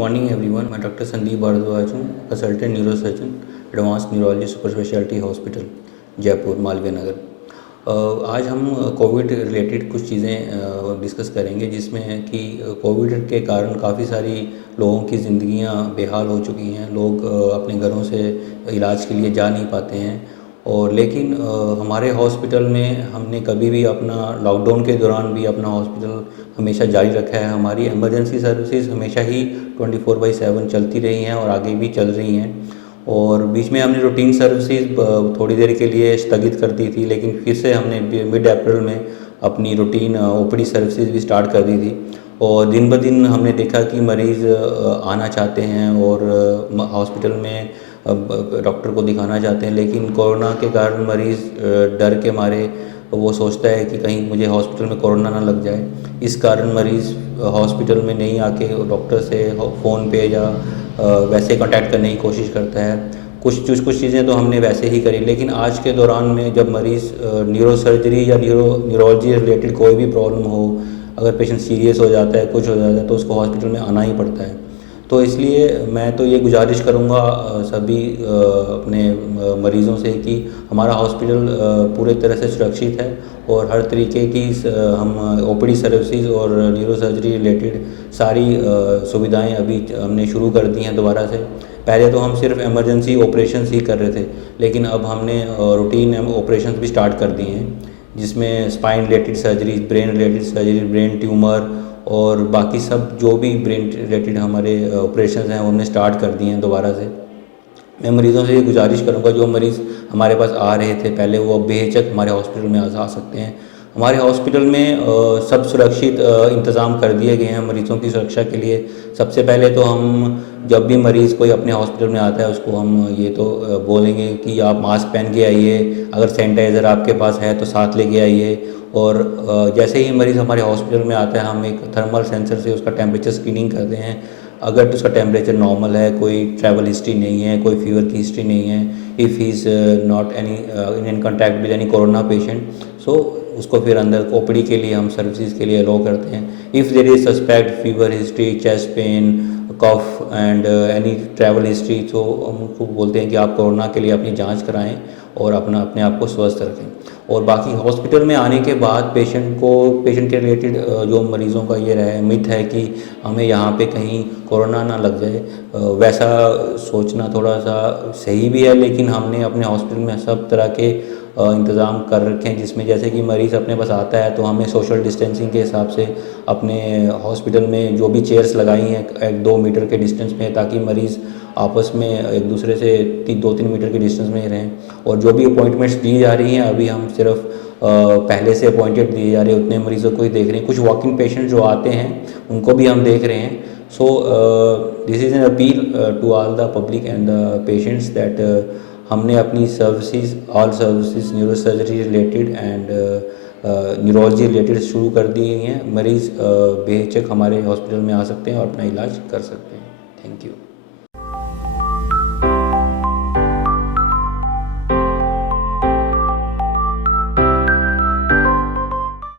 Morning everyone. मैं doctor Sandeep Bhardwaj हूँ, consultant neuro surgeon, advance neurology super speciality hospital, Jaipur, Malviya Nagar. आज हम कोविड रिलेटेड कुछ चीज़ें डिस्कस करेंगे, जिसमें कि कोविड के कारण काफ़ी सारी लोगों की ज़िंदगियाँ बेहाल हो चुकी हैं। लोग अपने घरों से इलाज के लिए जा नहीं पाते हैं। और लेकिन हमारे हॉस्पिटल में हमने कभी भी अपना लॉकडाउन के दौरान भी अपना हॉस्पिटल हमेशा जारी रखा है। हमारी इमरजेंसी सर्विसेज हमेशा ही 24/7 चलती रही हैं और आगे भी चल रही हैं। और बीच में हमने रूटीन सर्विसेज थोड़ी देर के लिए स्थगित कर दी थी, लेकिन फिर से हमने मिड अप्रैल में अपनी रूटीन ओपीडी सर्विसेज भी स्टार्ट कर दी थी। और दिन ब दिन हमने देखा कि मरीज़ आना चाहते हैं और हॉस्पिटल में डॉक्टर को दिखाना चाहते हैं, लेकिन कोरोना के कारण मरीज़ डर के मारे वो सोचता है कि कहीं मुझे हॉस्पिटल में कोरोना ना लग जाए। इस कारण मरीज़ हॉस्पिटल में नहीं आके डॉक्टर से फ़ोन पे या वैसे कांटेक्ट करने की कोशिश करता है। कुछ चीज़ें तो हमने वैसे ही करी, लेकिन आज के दौरान में जब मरीज़ न्यूरो सर्जरी या न्यूरोलॉजी रिलेटेड कोई भी प्रॉब्लम हो, अगर पेशेंट सीरियस हो जाता है, कुछ हो जाता है, तो उसको हॉस्पिटल में आना ही पड़ता है। तो इसलिए मैं तो ये गुजारिश करूँगा सभी अपने मरीज़ों से कि हमारा हॉस्पिटल पूरे तरह से सुरक्षित है और हर तरीके की हम ओपीडी सर्विसेज और न्यूरो सर्जरी रिलेटेड सारी सुविधाएं अभी हमने शुरू कर दी हैं दोबारा से। पहले तो हम सिर्फ इमरजेंसी ऑपरेशंस ही कर रहे थे, लेकिन अब हमने रूटीन ऑपरेशंस भी स्टार्ट कर दिए हैं, जिसमें spine related surgery, brain related surgery, brain tumour और बाकी सब जो भी ब्रेन रिलेटेड हमारे ऑपरेशंस हैं वो हमने स्टार्ट कर दिए हैं दोबारा से। मैं मरीज़ों से ये गुजारिश करूँगा, जो मरीज़ हमारे पास आ रहे थे पहले, वो अब बेहिचक हमारे हॉस्पिटल में आ सकते हैं। हमारे हॉस्पिटल में सब सुरक्षित इंतज़ाम कर दिए गए हैं मरीज़ों की सुरक्षा के लिए। सबसे पहले तो हम जब भी मरीज़ कोई अपने हॉस्पिटल में आता है, उसको हम ये तो बोलेंगे कि आप मास्क पहन के आइए, अगर सैनिटाइज़र आपके पास है तो साथ लेके आइए। और जैसे ही मरीज़ हमारे हॉस्पिटल में आता है, हम एक थर्मल सेंसर से उसका टेम्परेचर स्क्रीनिंग करते हैं। अगर तो उसका टेम्परेचर नॉर्मल है, कोई ट्रैवल हिस्ट्री नहीं है, कोई फीवर की हिस्ट्री नहीं है, if he is not in contact with any corona patient, so उसको फिर अंदर ओपीडी के लिए हम सर्विसेज के लिए अलो करते हैं। If there is suspect fever history, chest pain, cough and any travel history, तो हम उनको बोलते हैं कि आप कोरोना के लिए अपनी जांच कराएं और अपने आप को स्वस्थ रखें। और बाकी हॉस्पिटल में आने के बाद पेशेंट के रिलेटेड जो मरीज़ों का ये रहा मिथ है कि हमें यहाँ पे कहीं कोरोना ना लग जाए, वैसा सोचना थोड़ा सा सही भी है, लेकिन हमने अपने हॉस्पिटल में सब तरह के इंतज़ाम कर रखे हैं, जिसमें जैसे कि मरीज़ अपने पास आता है तो हमें सोशल डिस्टेंसिंग के हिसाब से अपने हॉस्पिटल में जो भी चेयर्स लगाई हैं 1-2 मीटर के डिस्टेंस में, ताकि मरीज़ आपस में एक दूसरे से 2-3 मीटर के डिस्टेंस में ही रहें। और जो भी अपॉइंटमेंट्स दी जा रही हैं, अभी हम सिर्फ पहले से अपॉइंटेड दिए जा रहे हैं उतने मरीज़ों को ही देख रहे हैं। कुछ वॉकिंग पेशेंट जो आते हैं उनको भी हम देख रहे हैं। So this is an appeal to all the public and the patients that हमने अपनी all services neurosurgery related and neurology related शुरू कर दी हैं। मरीज़ बेहिचक हमारे हॉस्पिटल में आ सकते हैं और अपना इलाज कर सकते हैं। Thank you.